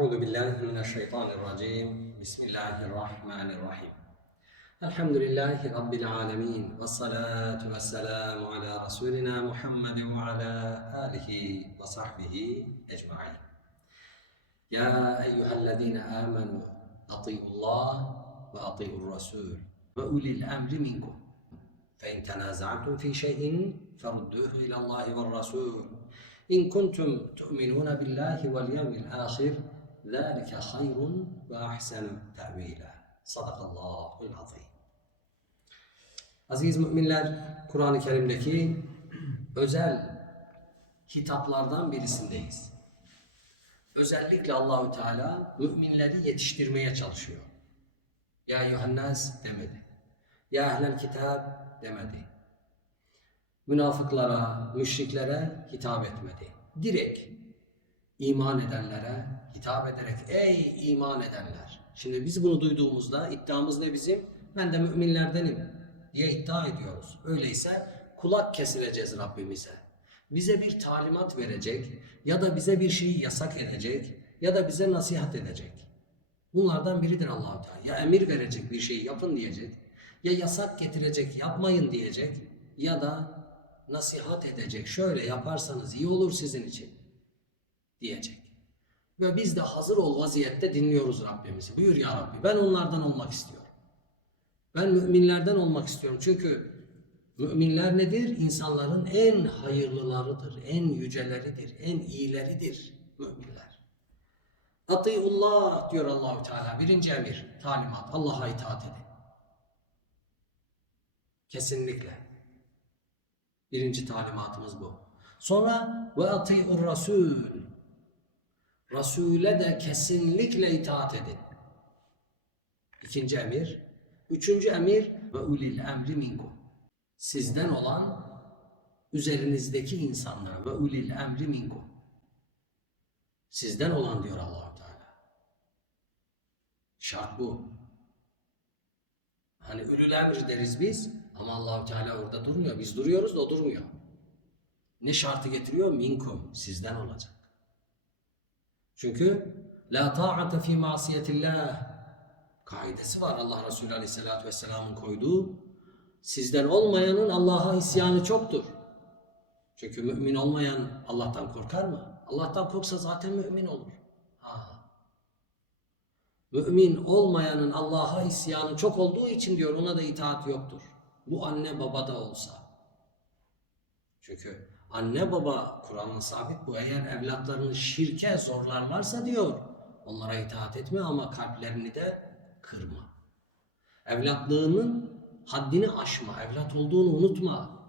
أعوذ بالله من الشيطان الرجيم. بسم الله الرحمن الرحيم. الحمد لله رب العالمين والصلاة والسلام على رسولنا محمد وعلى آله وصحبه أجمعين. يا أيها الذين آمنوا أطيعوا الله وأطيعوا الرسول وأولي الأمر منكم. فإن تنازعتم في شيء فردوه إلى الله والرسول. إن كنتم تؤمنون بالله واليوم الآخر ذلك خير وأحسن تأويلا صدق الله العظيم Aziz müminler, Kur'an-ı Kerim'deki özel hitaplardan birisindeyiz. Özellikle Allahü Teala müminleri yetiştirmeye çalışıyor. Ya Yuhannas demedi. Ya ehlel kitab demedi. Münafıklara, müşriklere hitap etmedi. Direkt iman edenlere hitap ederek ey iman edenler. Şimdi biz bunu duyduğumuzda iddiamız ne bizim? Ben de müminlerdenim diye iddia ediyoruz. Öyleyse kulak kesileceğiz Rabbimize. Bize bir talimat verecek ya da bize bir şeyi yasak edecek ya da bize nasihat edecek. Bunlardan biridir Allahu Teala. Ya emir verecek bir şeyi yapın diyecek, ya yasak getirecek yapmayın diyecek ya da nasihat edecek. Şöyle yaparsanız iyi olur sizin için diyecek. Ve biz de hazır ol vaziyette dinliyoruz Rabbimizi. Buyur ya Rabbi ben onlardan olmak istiyorum. Ben müminlerden olmak istiyorum. Çünkü müminler nedir? İnsanların en hayırlılarıdır, en yüceleridir, en iyileridir müminler. Atiullah diyor Allahü Teala. Birinci emir, talimat. Allah'a itaat edin. Kesinlikle. Birinci talimatımız bu. Sonra ve atiur rasul. Rasule de kesinlikle itaat edin. İkinci emir. Üçüncü emir ve ulil emri minkum. Sizden olan üzerinizdeki insanlara ve ulil emri minkum. Sizden olan diyor allah Teala. Şart bu. Hani ülül emri deriz biz ama Allahu Teala orada durmuyor. Biz duruyoruz da o durmuyor. Ne şartı getiriyor? Minkum. Sizden olacak. Çünkü la ta'ate fi masiyetillah kaidesi var Allah Resulü Aleyhisselatü Vesselam'ın koyduğu. Sizden olmayanın Allah'a isyanı çoktur. Çünkü mümin olmayan Allah'tan korkar mı? Allah'tan korksa zaten mümin olur. Ha. Mümin olmayanın Allah'a isyanı çok olduğu için diyor ona da itaat yoktur. Bu anne baba da olsa. Çünkü anne baba Kur'an'ın sabit bu eğer evlatlarını şirke zorlarlarsa diyor onlara itaat etme ama kalplerini de kırma. Evlatlığının haddini aşma, evlat olduğunu unutma.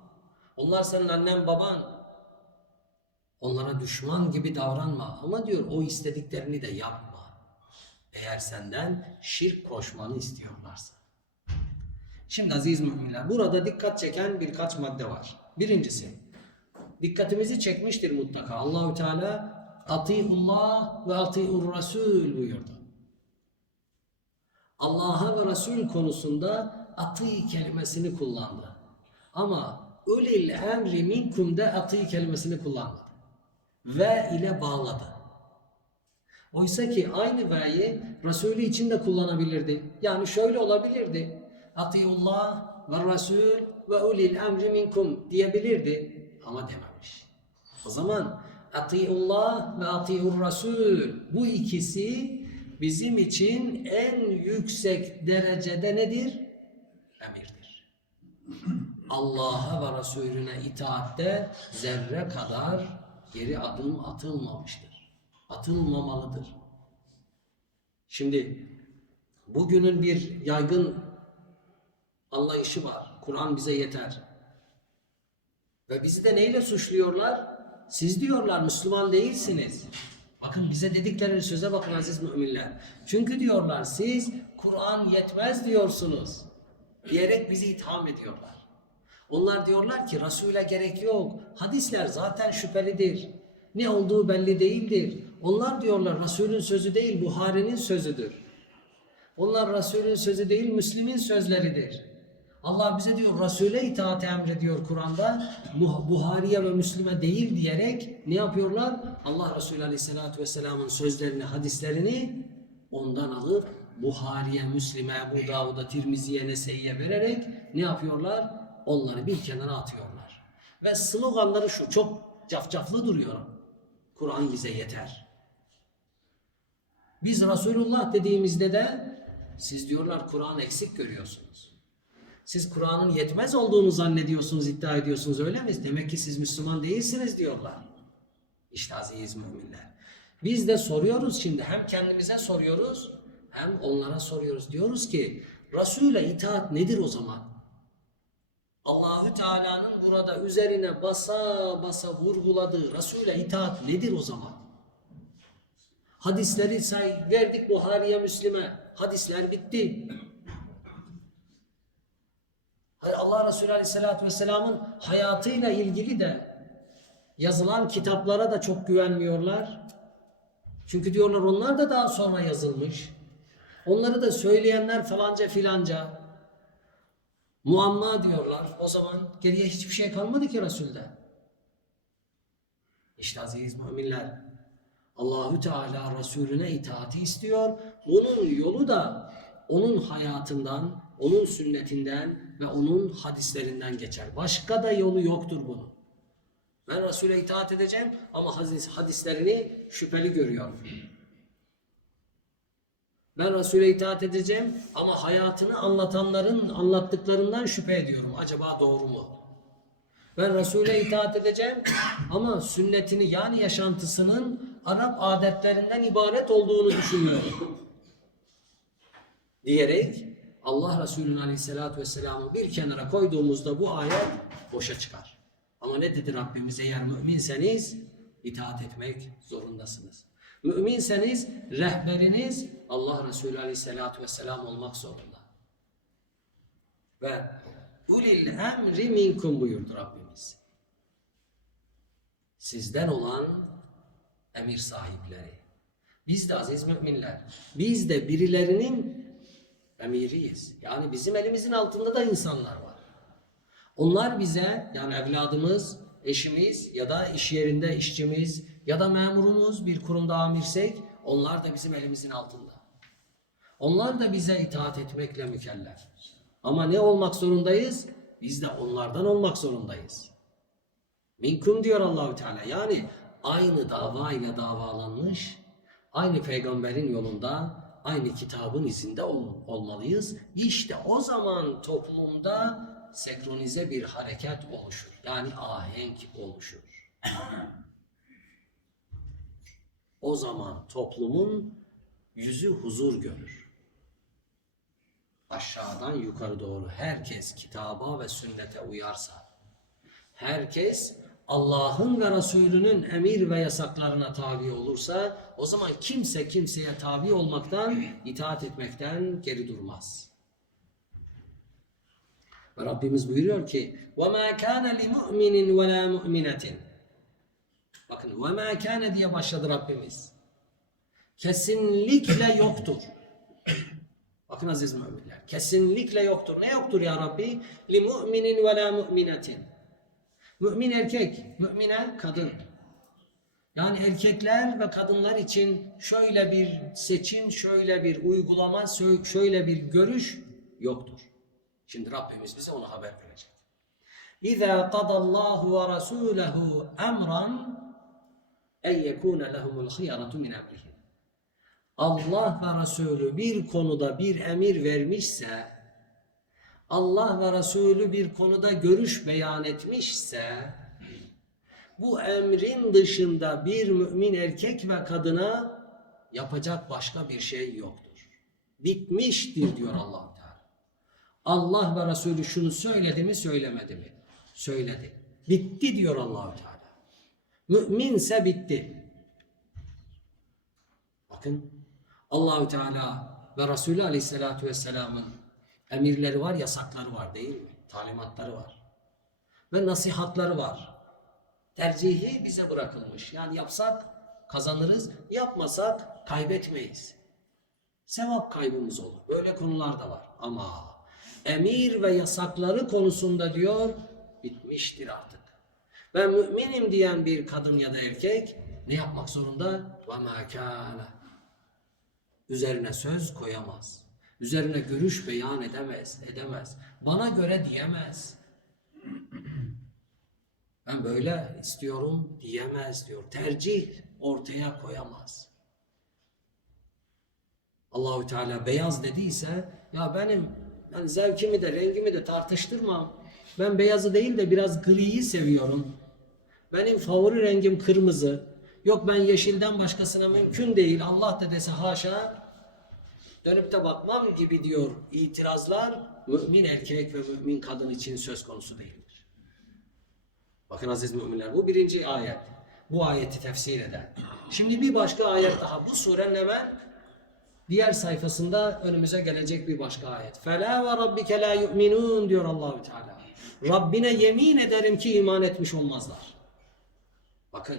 Onlar senin annen baban. Onlara düşman gibi davranma ama diyor o istediklerini de yapma. Eğer senden şirk koşmanı istiyorlarsa. Şimdi aziz müminler burada dikkat çeken birkaç madde var. Birincisi dikkatimizi çekmiştir mutlaka. Allahü Teala Atiullah ve atiur Rasul buyurdu. Allah'a ve Resul konusunda atı kelimesini kullandı. Ama ulil emri minkum de atı kelimesini kullanmadı. Ve ile bağladı. Oysa ki aynı ve'yi Resulü için de kullanabilirdi. Yani şöyle olabilirdi. Atiullah ve Resul ve ulil emri minkum diyebilirdi. Ama dememiş. O zaman Atiullah ve atiur Resul bu ikisi bizim için en yüksek derecede nedir? Emirdir. Allah'a ve Resulüne itaatte zerre kadar geri adım atılmamıştır. Atılmamalıdır. Şimdi bugünün bir yaygın anlayışı var. Kur'an bize yeter. Ve bizi de neyle suçluyorlar? Siz diyorlar Müslüman değilsiniz. Bakın bize dedikleri söze bakın aziz müminler. Çünkü diyorlar siz Kur'an yetmez diyorsunuz. Diyerek bizi itham ediyorlar. Onlar diyorlar ki Resul'e gerek yok. Hadisler zaten şüphelidir. Ne olduğu belli değildir. Onlar diyorlar Resul'ün sözü değil Buhari'nin sözüdür. Onlar Resul'ün sözü değil Müslim'in sözleridir. Allah bize diyor Resul'e itaat emrediyor Kur'an'da. Bu- Buhari'ye ve Müslim'e değil diyerek ne yapıyorlar? Allah Resulü Aleyhisselatü Vesselam'ın sözlerini, hadislerini ondan alıp Buhari'ye, Müslim'e, Ebu Davud'a, Tirmizi'ye, Nese'ye vererek ne yapıyorlar? Onları bir kenara atıyorlar. Ve sloganları şu, çok cafcaflı duruyor. Kur'an bize yeter. Biz Resulullah dediğimizde de siz diyorlar Kur'an eksik görüyorsunuz. Siz Kur'an'ın yetmez olduğunu zannediyorsunuz, iddia ediyorsunuz öyle mi? Demek ki siz Müslüman değilsiniz diyorlar. İşte aziz müminler. Biz de soruyoruz şimdi hem kendimize soruyoruz hem onlara soruyoruz. Diyoruz ki Resul'e itaat nedir o zaman? Allahü Teala'nın burada üzerine basa basa vurguladığı Resul'e itaat nedir o zaman? Hadisleri say, verdik Buhari'ye, Müslim'e. Hadisler bitti. Hayır, Allah Resulü Aleyhisselatü Vesselam'ın hayatıyla ilgili de yazılan kitaplara da çok güvenmiyorlar. Çünkü diyorlar onlar da daha sonra yazılmış. Onları da söyleyenler falanca filanca. Muamma diyorlar. O zaman geriye hiçbir şey kalmadı ki Resul'de. İşte aziz müminler Allahü Teala Resulüne itaati istiyor. Bunun yolu da onun hayatından, onun sünnetinden ve onun hadislerinden geçer. Başka da yolu yoktur bunun. Ben Resul'e itaat edeceğim ama hadis, hadislerini şüpheli görüyorum. Ben Resul'e itaat edeceğim ama hayatını anlatanların anlattıklarından şüphe ediyorum. Acaba doğru mu? Ben Resul'e itaat edeceğim ama sünnetini yani yaşantısının Arap adetlerinden ibaret olduğunu düşünüyorum. Diyerek Allah Resulü'nün aleyhissalatü vesselam'ı bir kenara koyduğumuzda bu ayet boşa çıkar. Ama ne dedi Rabbimiz eğer müminseniz itaat etmek zorundasınız. Müminseniz rehberiniz Allah Resulü aleyhissalatü vesselam olmak zorunda. Ve ulil emri minkum buyurdu Rabbimiz. Sizden olan emir sahipleri. Biz de aziz müminler, biz de birilerinin emiriyiz. Yani bizim elimizin altında da insanlar var. Onlar bize yani evladımız, eşimiz ya da iş yerinde işçimiz ya da memurumuz bir kurumda amirsek onlar da bizim elimizin altında. Onlar da bize itaat etmekle mükellef. Ama ne olmak zorundayız? Biz de onlardan olmak zorundayız. Minkum diyor Allahü Teala. Yani aynı dava ile davalanmış, aynı peygamberin yolunda, aynı kitabın izinde ol- olmalıyız. İşte o zaman toplumda senkronize bir hareket oluşur. Yani ahenk oluşur. O zaman toplumun yüzü huzur görür. Aşağıdan yukarı doğru herkes kitaba ve sünnete uyarsa, herkes Allah'ın ve Resulünün emir ve yasaklarına tabi olursa o zaman kimse kimseye tabi olmaktan, itaat etmekten geri durmaz. Ve Rabbimiz buyuruyor ki وَمَا كَانَ لِمُؤْمِنٍ وَلَا مُؤْمِنَةٍ Bakın وَمَا كَانَ diye başladı Rabbimiz. Kesinlikle yoktur. Bakın aziz müminler. Kesinlikle yoktur. Ne yoktur ya Rabbi? لِمُؤْمِنٍ وَلَا مُؤْمِنَةٍ Mümin erkek, mümine kadın. Yani erkekler ve kadınlar için şöyle bir seçim, şöyle bir uygulama, şöyle bir görüş yoktur. Şimdi Rabbimiz bize onu haber verecek. İza qadallahu ve rasuluhu emran en yekuna lehumul hıyaratu min emrihim. Allah ve Resulü bir konuda bir emir vermişse Allah ve Resulü bir konuda görüş beyan etmişse bu emrin dışında bir mümin erkek ve kadına yapacak başka bir şey yoktur. Bitmiştir diyor allah Teala. Allah ve Resulü şunu söyledi mi söylemedi mi? Söyledi. Bitti diyor allah Teala. Müminse bitti. Bakın Allahü Teala ve Resulü Aleyhisselatü Vesselam'ın emirleri var, yasakları var değil mi? Talimatları var. Ve nasihatları var. Tercihi bize bırakılmış. Yani yapsak kazanırız, yapmasak kaybetmeyiz. Sevap kaybımız olur. Böyle konular da var. Ama emir ve yasakları konusunda diyor bitmiştir artık. Ben müminim diyen bir kadın ya da erkek ne yapmak zorunda? Ve mâ kâne. Üzerine söz koyamaz. Üzerine görüş beyan edemez, edemez. Bana göre diyemez. Ben böyle istiyorum diyemez diyor. Tercih ortaya koyamaz. Allahü Teala beyaz dediyse ya benim yani zevkimi de rengimi de tartıştırmam. Ben beyazı değil de biraz griyi seviyorum. Benim favori rengim kırmızı. Yok ben yeşilden başkasına mümkün değil. Allah da dese haşa dönüp de bakmam gibi diyor itirazlar mümin erkek ve mümin kadın için söz konusu değildir. Bakın aziz müminler bu birinci ayet. Bu ayeti tefsir eden. Şimdi bir başka ayet daha. Bu surenin hemen diğer sayfasında önümüze gelecek bir başka ayet. Fela ve rabbike la yu'minun diyor Allahü Teala. Rabbine yemin ederim ki iman etmiş olmazlar. Bakın.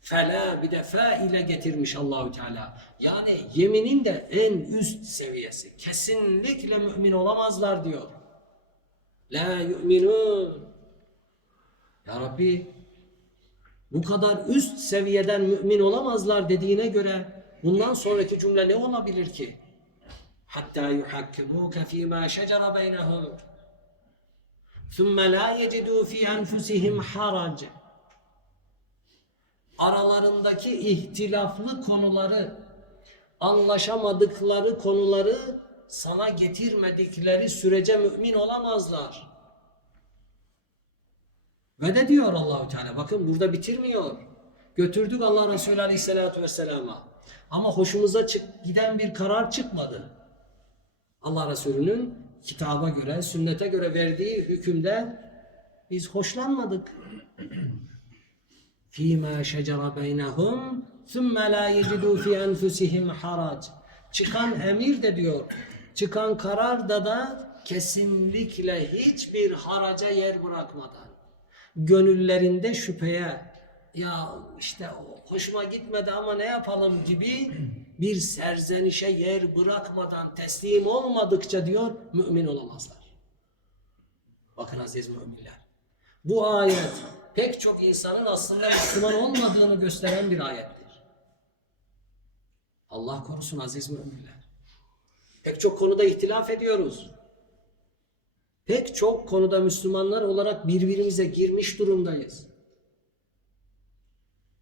Fela bir de fa ile getirmiş Allahü Teala. Yani yeminin de en üst seviyesi. Kesinlikle mümin olamazlar diyor. La yu'minun. Ya Rabbi bu kadar üst seviyeden mümin olamazlar dediğine göre bundan sonraki cümle ne olabilir ki? Hatta yuhakkimuke fîmâ şecere beynehum. Thumma la yecidû fî enfusihim harac. Aralarındaki ihtilaflı konuları, anlaşamadıkları konuları sana getirmedikleri sürece mümin olamazlar. Ve de diyor Allahü Teala bakın burada bitirmiyor. Götürdük Allah Resulü Aleyhisselatü Vesselam'a. Ama hoşumuza çık, giden bir karar çıkmadı. Allah Resulü'nün kitaba göre, sünnete göre verdiği hükümde biz hoşlanmadık. فِيمَا شَجَرَ بَيْنَهُمْ ثُمَّ لَا يَجِدُوا فِي أَنْفُسِهِمْ حَرَجٍ Çıkan emir de diyor, çıkan karar da da kesinlikle hiçbir haraca yer bırakmadan, gönüllerinde şüpheye, ya işte hoşuma gitmedi ama ne yapalım gibi bir serzenişe yer bırakmadan teslim olmadıkça diyor mümin olamazlar. Bakın aziz müminler. Bu ayet pek çok insanın aslında Müslüman olmadığını gösteren bir ayettir. Allah korusun aziz müminler. Pek çok konuda ihtilaf ediyoruz. Pek çok konuda Müslümanlar olarak birbirimize girmiş durumdayız.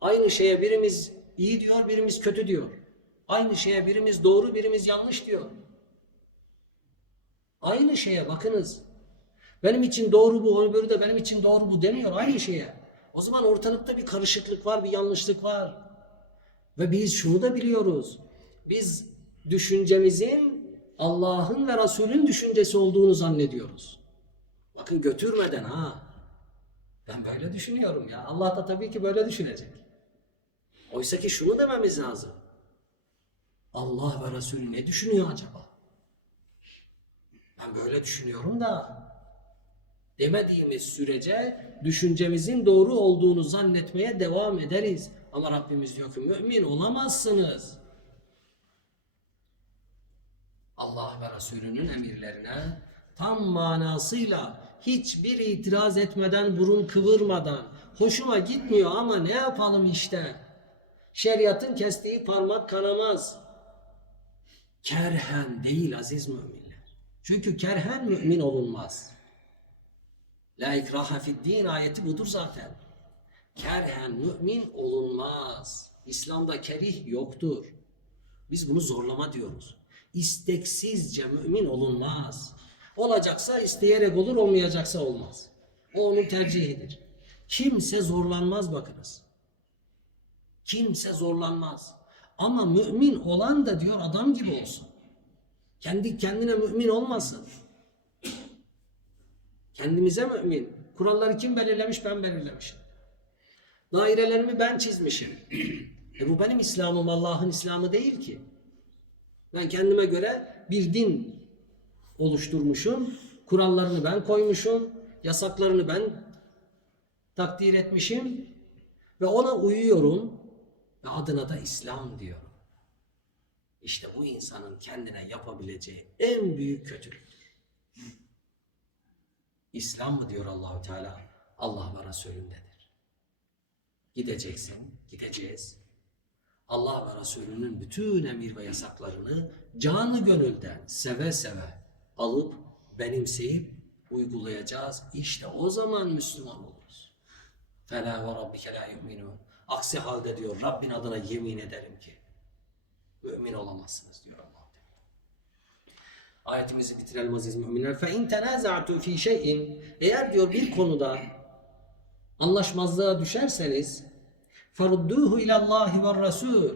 Aynı şeye birimiz iyi diyor, birimiz kötü diyor. Aynı şeye birimiz doğru, birimiz yanlış diyor. Aynı şeye bakınız. Benim için doğru bu, öbürü de benim için doğru bu demiyor aynı şeye. O zaman ortalıkta bir karışıklık var, bir yanlışlık var. Ve biz şunu da biliyoruz. Biz düşüncemizin Allah'ın ve Resul'ün düşüncesi olduğunu zannediyoruz. Bakın götürmeden ha. Ben böyle düşünüyorum ya. Allah da tabii ki böyle düşünecek. Oysa ki şunu dememiz lazım. Allah ve Resulü ne düşünüyor acaba? Ben böyle düşünüyorum da demediğimiz sürece düşüncemizin doğru olduğunu zannetmeye devam ederiz. Ama Rabbimiz diyor ki mümin olamazsınız. Allah ve Resulünün emirlerine tam manasıyla hiçbir itiraz etmeden, burun kıvırmadan, hoşuma gitmiyor ama ne yapalım işte. Şeriatın kestiği parmak kanamaz. Kerhen değil aziz müminler. Çünkü kerhen mümin olunmaz. La ikraha fid din ayeti budur zaten. Kerhen mümin olunmaz. İslam'da kerih yoktur. Biz bunu zorlama diyoruz. İsteksizce mümin olunmaz. Olacaksa isteyerek olur, olmayacaksa olmaz. O onun tercihidir. Kimse zorlanmaz bakınız. Kimse zorlanmaz. Ama mümin olan da diyor adam gibi olsun. Kendi kendine mümin olmasın. Kendimize mümin. Kuralları kim belirlemiş? Ben belirlemişim. Dairelerimi ben çizmişim. e bu benim İslam'ım Allah'ın İslam'ı değil ki. Ben kendime göre bir din oluşturmuşum. Kurallarını ben koymuşum. Yasaklarını ben takdir etmişim. Ve ona uyuyorum. Ve adına da İslam diyorum. İşte bu insanın kendine yapabileceği en büyük kötülüktür. İslam mı diyor Allahü Teala? Allah ve Resulündedir. Gideceksin, gideceğiz. Allah ve Resulünün bütün emir ve yasaklarını canı gönülden seve seve alıp benimseyip uygulayacağız. İşte o zaman Müslüman oluruz. Fela ve rabbike la yu'minun. Aksi halde diyor Rabbin adına yemin ederim ki mümin olamazsınız diyor Allah. Ayetimizi bitirelim aziz müminler. Fe in tenaza'tu fi şey'in eğer diyor bir konuda anlaşmazlığa düşerseniz ferudduhu ilallahi ve rasul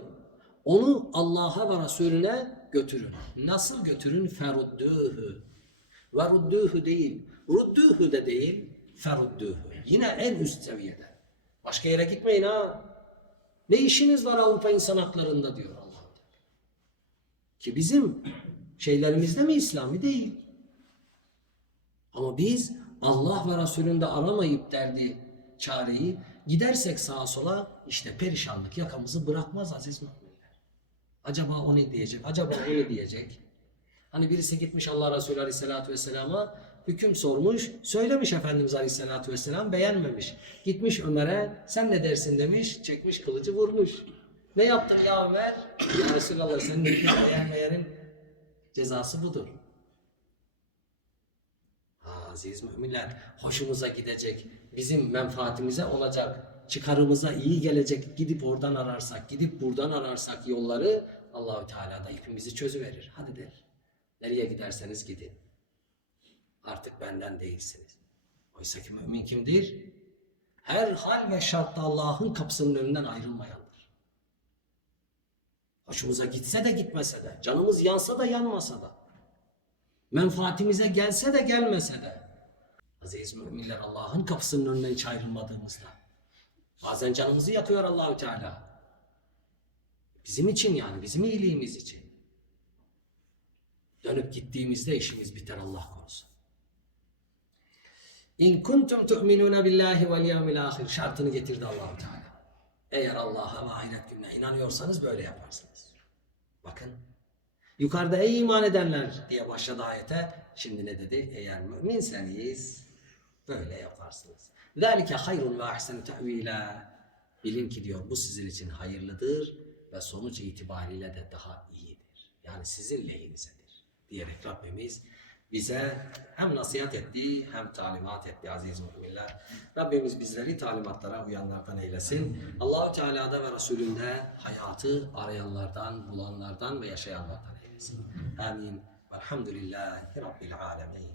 onu Allah'a ve Resulüne götürün. Nasıl götürün? Ve rudduhu değil. Rudduhu de değil. Ferudduhu. Yine en üst seviyede. Başka yere gitmeyin ha. Ne işiniz var Avrupa insan haklarında diyor Allah. Ki bizim şeylerimizde mi İslami değil. Ama biz Allah ve Resulünde aramayıp derdi çareyi gidersek sağa sola işte perişanlık yakamızı bırakmaz aziz müminler. Acaba o ne diyecek? Acaba o ne diyecek? Hani birisi gitmiş Allah Resulü Aleyhisselatü Vesselam'a hüküm sormuş. Söylemiş Efendimiz Aleyhisselatü Vesselam beğenmemiş. Gitmiş Ömer'e sen ne dersin demiş. Çekmiş kılıcı vurmuş. Ne yaptın ya Ömer? Ya Resulallah senin hükmü beğenmeyenin cezası budur. Aziz müminler hoşumuza gidecek, bizim menfaatimize olacak, çıkarımıza iyi gelecek gidip oradan ararsak, gidip buradan ararsak yolları Allahü Teala da ipimizi çözüverir. Hadi der. Nereye giderseniz gidin. Artık benden değilsiniz. Oysa ki mümin kimdir? Her hal ve şartta Allah'ın kapısının önünden ayrılmayandır. Hoşumuza gitse de gitmese de, canımız yansa da yanmasa da, menfaatimize gelse de gelmese de, aziz müminler Allah'ın kapısının önünden hiç ayrılmadığımızda, bazen canımızı yakıyor Allahü Teala. Bizim için yani, bizim iyiliğimiz için. Dönüp gittiğimizde işimiz biter Allah korusun. İn kuntum tu'minuna billahi vel yevmil ahir şartını getirdi Allahu Teala. Eğer Allah'a ve ahiret gününe inanıyorsanız böyle yaparsınız. Bakın. Yukarıda ey iman edenler diye başladı ayete. Şimdi ne dedi? Eğer müminseniz böyle yaparsınız. Zalike hayrun ve ahsenu te'vila. Bilin ki diyor bu sizin için hayırlıdır ve sonuç itibariyle de daha iyidir. Yani sizin lehinizedir diyerek Rabbimiz bize hem nasihat etti hem talimat etti aziz müminler. Rabbimiz bizleri talimatlara uyanlardan eylesin. Allahü Teala'da ve Resulünde hayatı arayanlardan, bulanlardan ve yaşayanlardan eylesin. Amin. Velhamdülillahi Rabbil alemin.